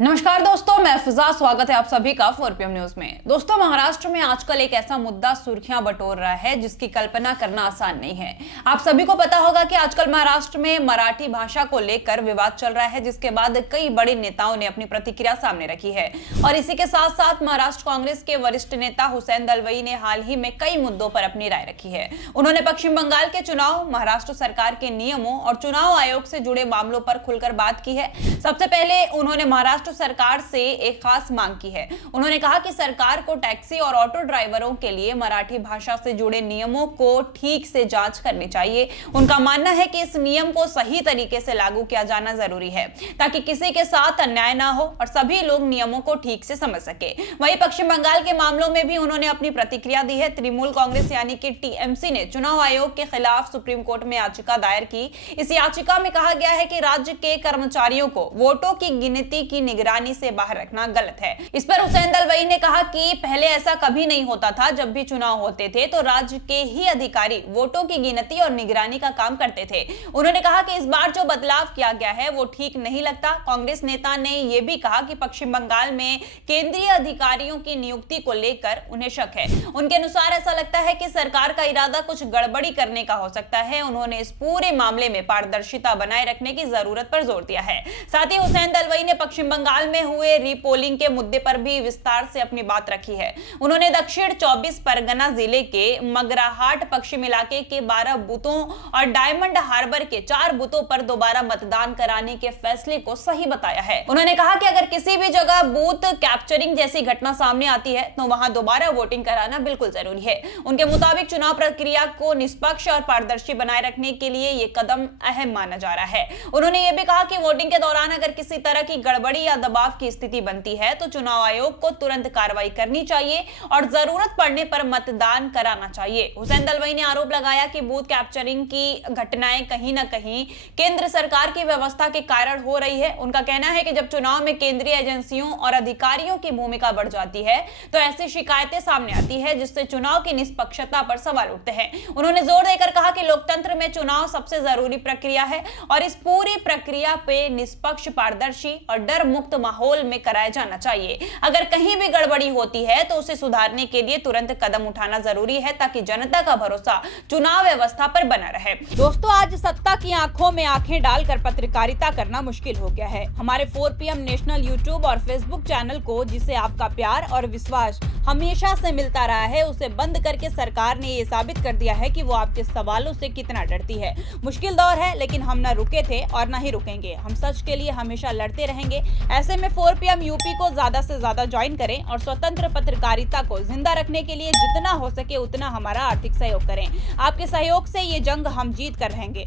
नमस्कार दोस्तों, मैं फिजा। स्वागत है आप सभी का 4PM न्यूज में। दोस्तों, महाराष्ट्र में आजकल एक ऐसा मुद्दा सुर्खियां बटोर रहा है जिसकी कल्पना करना आसान नहीं है। आप सभी को पता होगा कि आजकल महाराष्ट्र में मराठी भाषा को लेकर विवाद चल रहा है, जिसके बाद कई बड़े नेताओं ने अपनी प्रतिक्रिया सामने रखी है। और इसी के साथ साथ महाराष्ट्र कांग्रेस के वरिष्ठ नेता हुसैन दलवाई ने हाल ही में कई मुद्दों पर अपनी राय रखी है। उन्होंने पश्चिम बंगाल के चुनाव, महाराष्ट्र सरकार के नियमों और चुनाव आयोग से जुड़े मामलों पर खुलकर बात की है। सबसे पहले उन्होंने महाराष्ट्र सरकार से एक खास मांग की है। उन्होंने कहा कि सरकार को टैक्सी और ऑटो ड्राइवरों के लिए मराठी भाषा से जुड़े नियमों को ठीक से जांच करनी चाहिए। उनका मानना है कि इस नियम को सही तरीके से लागू किया जाना जरूरी है ताकि किसी के साथ अन्याय ना हो और सभी लोग नियमों को ठीक से समझ सके। वहीं पश्चिम बंगाल के मामलों में भी उन्होंने अपनी प्रतिक्रिया दी है। तृणमूल कांग्रेस यानी कि टीएमसी ने चुनाव आयोग के खिलाफ सुप्रीम कोर्ट में याचिका दायर की। इस याचिका में कहा गया है कि राज्य के कर्मचारियों को वोटों की गिनती की निगरानी से बाहर रखना गलत है। इस पर हुसैन दलवाई ने कहा कि पहले ऐसा कभी नहीं होता था। जब भी चुनाव होते थे तो राज्य के ही अधिकारी वोटों की गिनती और निगरानी का काम करते थे। उन्होंने कहा कि इस बार जो बदलाव किया गया है वो ठीक नहीं लगता। कांग्रेस नेता ने यह भी कहा कि पश्चिम बंगाल में केंद्रीय अधिकारियों की नियुक्ति को लेकर उन्हें शक है। उनके अनुसार ऐसा लगता है कि सरकार का इरादा कुछ गड़बड़ी करने का हो सकता है। उन्होंने इस पूरे मामले में पारदर्शिता बनाए रखने की जरूरत पर जोर दिया है। साथ ही हुसैन दलवाई ने पश्चिम बंगाल में हुए रीपोलिंग के मुद्दे पर भी विस्तार से अपनी बात रखी है। उन्होंने दक्षिण 24 परगना जिले के मगराहाट पश्चिम इलाके के 12 बूथों और डायमंड हार्बर के 4 बूथों पर दोबारा मतदान कराने के फैसले को सही बताया है। उन्होंने कहा कि अगर किसी भी जगह बूथ कैप्चरिंग जैसी घटना सामने आती है तो वहां दोबारा वोटिंग कराना बिल्कुल जरूरी है। उनके मुताबिक चुनाव प्रक्रिया को निष्पक्ष और पारदर्शी बनाए रखने के लिए यह कदम अहम माना जा रहा है। उन्होंने यह भी कहा कि वोटिंग के दौरान अगर किसी तरह की गड़बड़ी या दबाव की स्थिति बनती है तो चुनाव आयोग को तुरंत कार्रवाई करनी चाहिए और जरूरत पड़ने पर मतदान कराना चाहिए। हुसैन दलवाई ने आरोप लगाया कि बूथ कैप्चरिंग की घटनाएं कहीं ना कहीं केंद्र सरकार की व्यवस्था के कारण हो रही है। उनका कहना है कि जब चुनाव में केंद्रीय एजेंसियों और अधिकारियों की भूमिका बढ़ जाती है तो ऐसी शिकायतें सामने आती है जिससे चुनाव की निष्पक्षता पर सवाल उठते हैं। उन्होंने जोर देकर कहा कि लोकतंत्र में चुनाव सबसे जरूरी प्रक्रिया है और इस पूरी प्रक्रिया पे निष्पक्ष, पारदर्शी और डर मुक्त माहौल में कराया जाना चाहिए। अगर कहीं भी गड़बड़ी होती है तो उसे सुधारने के लिए तुरंत कदम उठाना जरूरी है ताकि जनता का भरोसा चुनाव व्यवस्था पर बना रहे। दोस्तों, आज सत्ता की आंखों में आंखें डालकर पत्रकारिता करना मुश्किल हो गया है। हमारे 4PM नेशनल यूट्यूब और फेसबुक चैनल को, जिसे आपका प्यार और विश्वास हमेशा से मिलता रहा है, उसे बंद करके सरकार ने ये साबित कर दिया है कि वो आपके सवालों से कितना डरती है। मुश्किल दौर है, लेकिन हम न रुके थे और न ही रुकेंगे। हम सच के लिए हमेशा लड़ते रहेंगे। ऐसे में 4PM यूपी को ज्यादा से ज्यादा ज्वाइन करें और स्वतंत्र पत्रकारिता को जिंदा रखने के लिए जितना हो सके उतना हमारा आर्थिक सहयोग करें। आपके सहयोग से ये जंग हम जीत कर रहेंगे।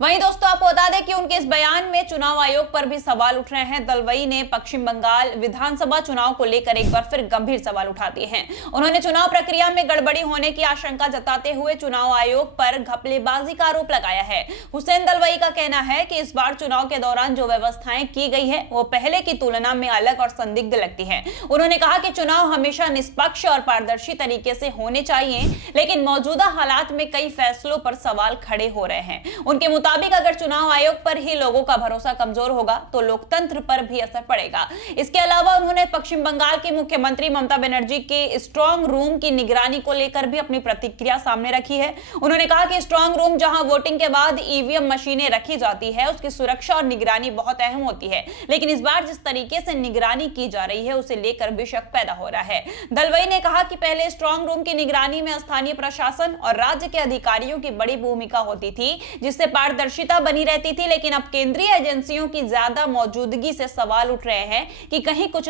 वहीं दोस्तों, आपको बता दें कि उनके इस बयान में चुनाव आयोग पर भी सवाल उठ रहे हैं। दलवाई ने पश्चिम बंगाल विधानसभा चुनाव को लेकर एक बार फिर गंभीर सवाल उठा दिए हैं। उन्होंने चुनाव प्रक्रिया में गड़बड़ी होने की आशंका जताते हुए चुनाव आयोग पर घपलेबाजी का आरोप लगाया है। हुसैन दलवाई का कहना है कि इस बार चुनाव के दौरान जो व्यवस्थाएं की गई है वो पहले की तुलना में अलग और संदिग्ध लगती है। उन्होंने कहा कि चुनाव हमेशा निष्पक्ष और पारदर्शी तरीके से होने चाहिए, लेकिन मौजूदा हालात में कई फैसलों पर सवाल खड़े हो रहे हैं। उनके मुताबिक अगर चुनाव आयोग पर ही लोगों का भरोसा कमजोर होगा तो लोकतंत्र पर भी असर पड़ेगा। इसके अलावा उन्होंने पश्चिम बंगाल की मुख्यमंत्री ममता बनर्जी के स्ट्रांग रूम की निगरानी को लेकर भी अपनी प्रतिक्रिया सामने रखी है। उन्होंने कहा कि स्ट्रांग रूम, जहां वोटिंग के बाद ईवीएम मशीनें रखी जाती है, उसकी सुरक्षा और निगरानी बहुत अहम होती है, लेकिन इस बार जिस तरीके से निगरानी की जा रही है उसे लेकर भी शक पैदा हो रहा है। दलवाई ने कहा कि पहले स्ट्रांग रूम की निगरानी में स्थानीय प्रशासन और राज्य के अधिकारियों की बड़ी भूमिका होती थी, जिससे पारदर्शिता बनी रहती थी, लेकिन अब केंद्रीय एजेंसियों की ज्यादा मौजूदगी से सवाल उठ रहे हैं कि कहीं कुछ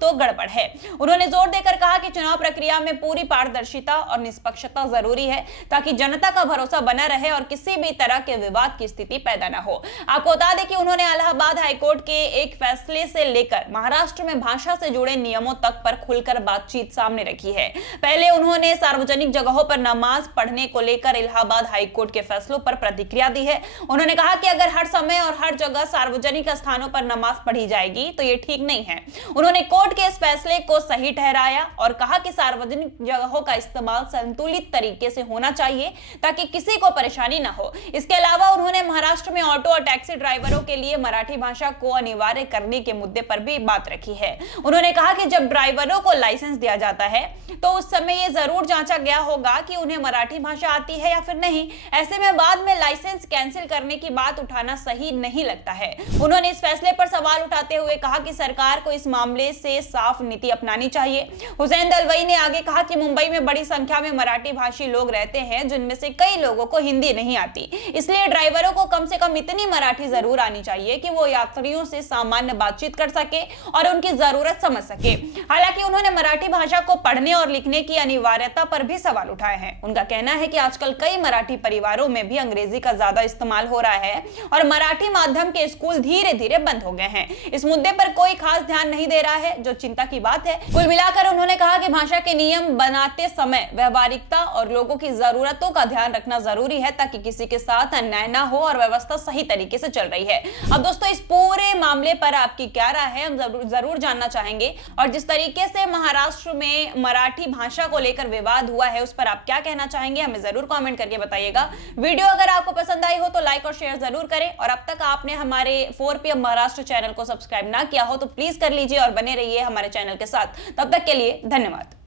तो गड़बड़ है। उन्होंने जोर देकर कहा कि चुनाव प्रक्रिया में पूरी पारदर्शिता और निष्पक्षता जरूरी है ताकि जनता का भरोसा बना रहे और किसी भी तरह के विवाद की स्थिति पैदा न हो। आपको बता दें कि उन्होंने इलाहाबाद हाईकोर्ट के एक फैसले से लेकर महाराष्ट्र में भाषा से जुड़े नियमों तक पर खुलकर बातचीत सामने रखी है। पहले उन्होंने सार्वजनिक जगहों पर नमाज पढ़ने को लेकर इलाहाबाद हाईकोर्ट के फैसलों पर प्रतिक्रिया दी है। उन्होंने कहा कि अगर हर समय और हर जगह सार्वजनिक स्थानों पर नमाज पढ़ी जाएगी तो ये ठीक नहीं है। उन्होंने कोर्ट के इस फैसले को सही ठहराया और कहा कि सार्वजनिक जगहों का इस्तेमाल संतुलित तरीके से होना चाहिए ताकि किसी को परेशानी न हो। इसके अलावा उन्होंने महाराष्ट्र में ऑटो और टैक्सी ड्राइवरों के लिए मराठी भाषा को अनिवार्य करने करने के मुद्दे पर भी बात रखी है। उन्होंने कहा कि जब ड्राइवरों को लाइसेंस दिया जाता है तो उस समय यह जरूर जांचा गया होगा कि उन्हें मराठी भाषा आती है या फिर नहीं। ऐसे में बाद में लाइसेंस कैंसिल करने की बात उठाना सही नहीं लगता है। उन्होंने इस फैसले पर सवाल उठाते हुए कहा कि सरकार को इस मामले से साफ नीति अपनानी चाहिए। हुसैन दलवाई ने आगे कहा कि मुंबई में बड़ी संख्या में मराठी भाषी लोग रहते हैं जिनमें से कई लोगों को हिंदी नहीं आती, इसलिए ड्राइवरों को कम से कम इतनी मराठी जरूर आनी चाहिए कि वो यात्रियों से सामान्य बातचीत कर सके और उनकी जरूरत समझ सके। हालांकि उन्होंने मराठी भाषा को पढ़ने और लिखने की अनिवार्यता पर भी सवाल उठाए हैं। उनका कहना है कि आजकल कई मराठी परिवारों में भी अंग्रेजी का ज्यादा इस्तेमाल हो रहा है और मराठी माध्यम के स्कूल धीरे धीरे बंद हो गए हैं। इस मुद्दे पर कोई खास ध्यान नहीं दे रहा है, जो चिंता की बात है। कुल मिलाकर उन्होंने कहा कि भाषा के नियम बनाते समय व्यवहारिकता और लोगों की जरूरतों का ध्यान रखना जरूरी है ताकि किसी के साथ अन्याय ना हो और व्यवस्था सही तरीके से चल रही है। अब दोस्तों, इस पूरे मामले पर आपकी क्या राय है, हम जरूर जानना चाहेंगे। और जिस तरीके से महाराष्ट्र में मराठी भाषा को लेकर विवाद हुआ है उस पर आप क्या कहना चाहेंगे, हमें जरूर कमेंट करके बताइएगा। वीडियो अगर आपको पसंद आई हो तो लाइक और शेयर जरूर करें और अब तक आपने हमारे 4PM महाराष्ट्र चैनल को सब्सक्राइब ना किया हो तो प्लीज कर लीजिए और बने रहिए हमारे चैनल के साथ। तब तक के लिए धन्यवाद।